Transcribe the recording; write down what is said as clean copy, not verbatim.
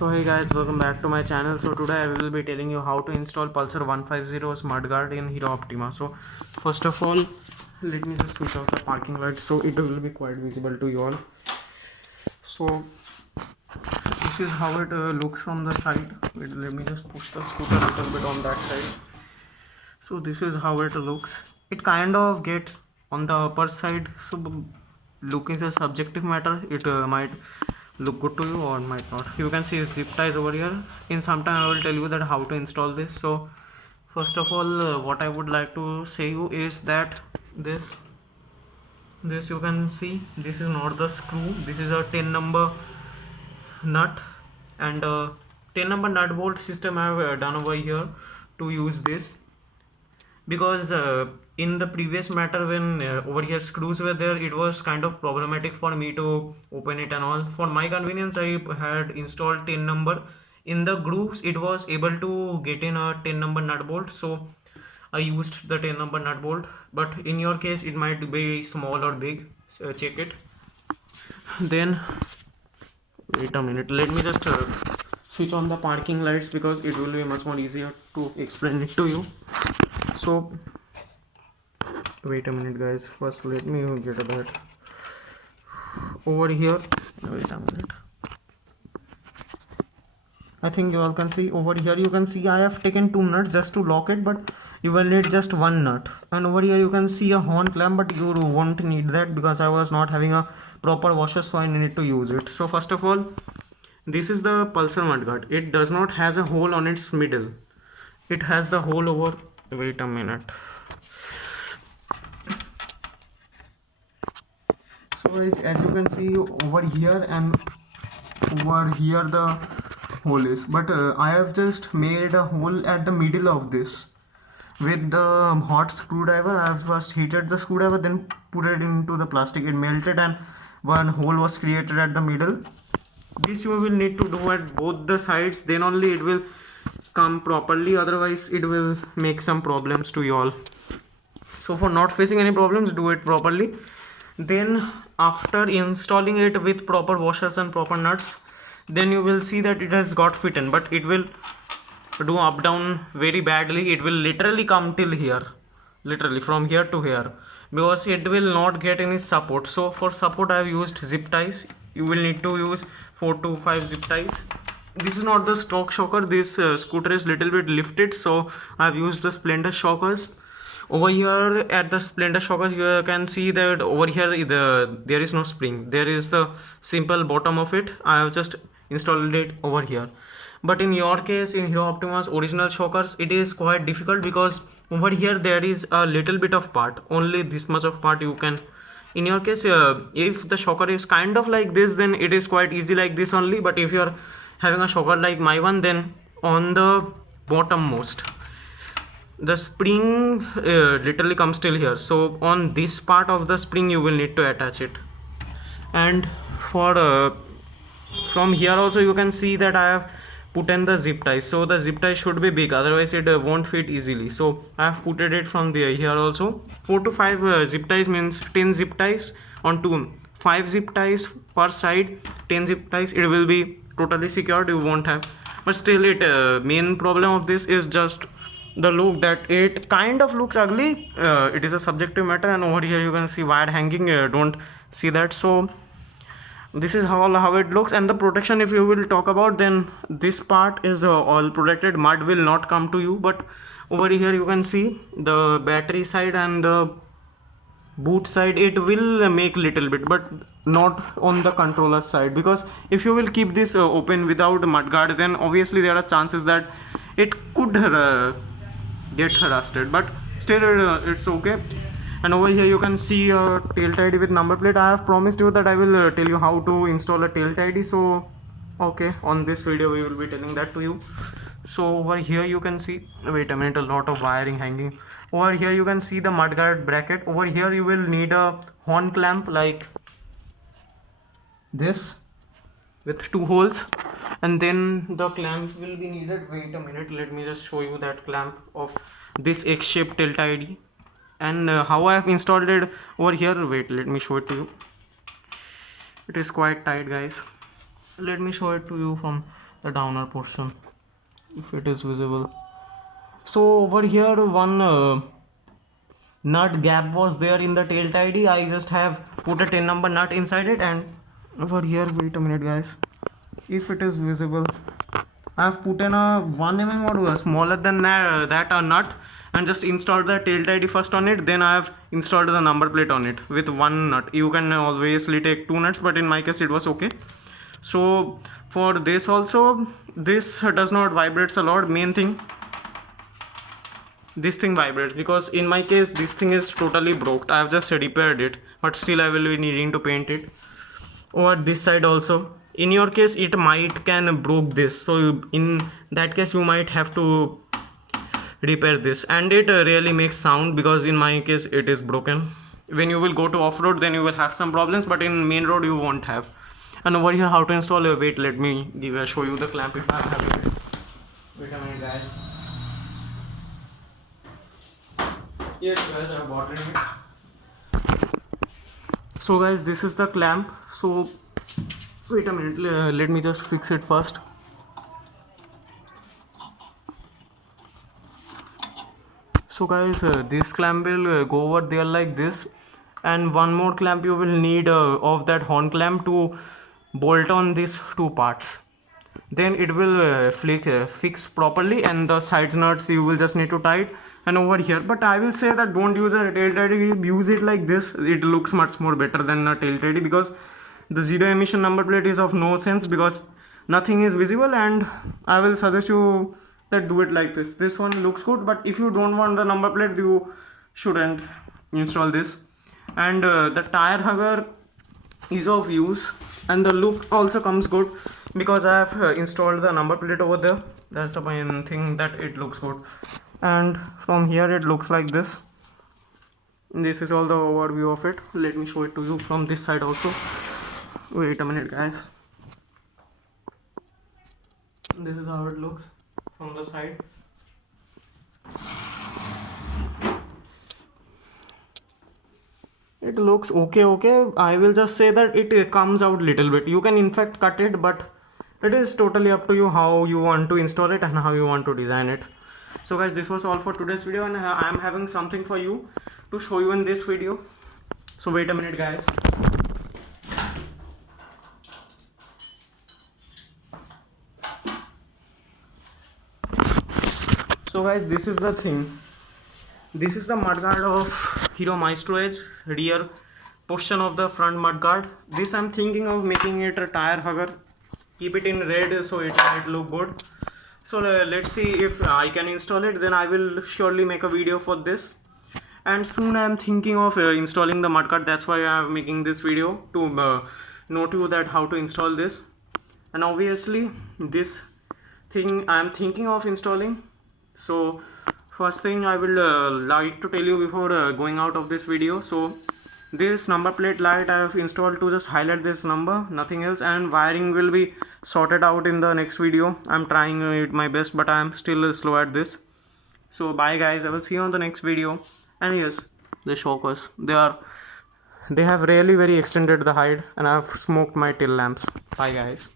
So hey guys, welcome back to my channel. So today I will be telling you how to install Pulsar 150's mudguard in Hero Optima. So first of all, let me just switch off the parking light so it will be quite visible to you all. So this is how it looks from the side. Wait, let me just push the scooter a little bit on that side. So this is how it looks. It kind of gets on the upper side. So look is a subjective matter. It might look good to you or might not. You can see zip ties over here. In some time I will tell you that how to install this. So first of all, what I would like to say you is that this you can see this is not the screw. This is a 10 number nut and 10 number nut bolt system I have done over here to use this, because in the previous matter when over here screws were there, it was kind of problematic for me to open it and all. For my convenience I had installed 10 number. In the grooves it was able to get in a 10 number nut bolt, so I used the 10 number nut bolt, but in your case it might be small or big, so check it. Then wait a minute, let me just switch on the parking lights because it will be much more easier to explain it to you. So wait a minute guys, first let me get that over here. Wait a minute, I think you all can see over here. You can see I have taken two nuts just to lock it, but you will need just one nut. And over here you can see a horn clamp, but you won't need that because I was not having a proper washer, so I needed to use it. So first of all, this is the Pulsar mudguard. It does not has a hole on its middle. It has the hole over, wait a minute. So as you can see over here and over here the hole is, but I have just made a hole at the middle of this with the hot screwdriver. I have first heated the screwdriver, then put it into the plastic. It melted and one hole was created at the middle. This you will need to do at both the sides, then only it will come properly, otherwise it will make some problems to you all. So for not facing any problems, do it properly. Then after installing it with proper washers and proper nuts, then you will see that it has got fit in, but it will do up down very badly. It will literally come till here, literally from here to here, because it will not get any support. So for support I have used zip ties. You will need to use 4 to 5 zip ties. This is not the stock shocker. This scooter is little bit lifted, so I have used the Splendor shockers. Over here at the Splendor shockers you can see that over here there is no spring. There is the simple bottom of it. I have just installed it over here. But in your case, in Hero Optima's original shockers, it is quite difficult because over here there is a little bit of part, only this much of part you can. In your case, if the shocker is kind of like this, then it is quite easy like this only. But if you are having a shocker like my one, then on the bottom most, the spring literally comes till here. So on this part of the spring you will need to attach it. And for from here also you can see that I have put in the zip ties. So the zip tie should be big, otherwise it won't fit easily. So I have put it from there here also. 4 to 5 zip ties means 10 zip ties on 2, 5 zip ties per side, 10 zip ties. It will be totally secured, you won't have. But still, it main problem of this is just the look, that it kind of looks ugly. It is a subjective matter. And over here you can see wire hanging, don't see that. So this is how it looks. And the protection, if you will talk about, then this part is all protected. Mud will not come to you. But over here you can see the battery side and the boot side, it will make little bit, but not on the controller side, because if you will keep this open without mudguard, then obviously there are chances that it could get rusted, but still it's okay. And over here you can see a tail tidy with number plate. I have promised you that I will tell you how to install a tail tidy, so okay, on this video we will be telling that to you. So over here you can see, wait a minute, a lot of wiring hanging. Over here you can see the mudguard bracket. Over here you will need a horn clamp like this with 2 holes, and then the clamp will be needed. Wait a minute, let me just show you that clamp of this X-shaped tail tidy. And how I have installed it over here, wait, let me show it to you. It is quite tight guys. Let me show it to you from the downer portion, if it is visible. So over here one nut gap was there in the tail tidy. I just have put a 10 number nut inside it, and over here, wait a minute guys, if it is visible, I have put in a 1 mm or smaller than that a nut, and just installed the tail tidy first on it, then I have installed the number plate on it with one nut. You can obviously take 2 nuts, but in my case it was okay. So for this also, this does not vibrates a lot. Main thing, this thing vibrates, because in my case this thing is totally broke. I have just repaired it, but still I will be needing to paint it. Over this side also, in your case it might can broke this, so in that case you might have to repair this, and it really makes sound, because in my case it is broken. When you will go to off-road, then you will have some problems, but in main road you won't have. And over here, how to install a wait, let me show you the clamp if I have it. Wait a minute guys. Yes guys, I bought it. So guys, this is the clamp. So wait a minute, let me just fix it first. So guys, this clamp will go over there like this, and one more clamp you will need of that horn clamp to bolt on these two parts. Then it will fix properly, and the side nuts you will just need to tight. And over here, but I will say that don't use a tail tidy, use it like this. It looks much more better than a tail tidy, because the zero emission number plate is of no sense, because nothing is visible. And I will suggest you that do it like this. This one looks good, but if you don't want the number plate, you shouldn't install this. And the tire hugger is of use, and the look also comes good, because I have installed the number plate over there. That's the main thing, that it looks good. And from here it looks like this. This is all the overview of it. Let me show it to you from this side also. Wait a minute guys, this is how it looks from the side. It looks okay. I will just say that it comes out little bit. You can in fact cut it, but it is totally up to you how you want to install it and how you want to design it. So guys, this was all for today's video, and I am having something for you to show you in this video. So wait a minute guys. So guys, this is the thing. This is the mudguard of Hero Maestro Edge, rear portion of the front mudguard. This I'm thinking of making it a tire hugger. Keep it in red so it might look good. So let's see if I can install it. Then I will surely make a video for this. And soon I am thinking of installing the mudguard. That's why I am making this video, to note you that how to install this. And obviously this thing I am thinking of installing. So first thing I will like to tell you before going out of this video. So this number plate light I have installed to just highlight this number, nothing else, and wiring will be sorted out in the next video. I'm trying it my best, but I am still slow at this. So bye guys, I will see you on the next video. And yes, the shockers, they have really very extended the height, and I have smoked my tail lamps. Bye guys.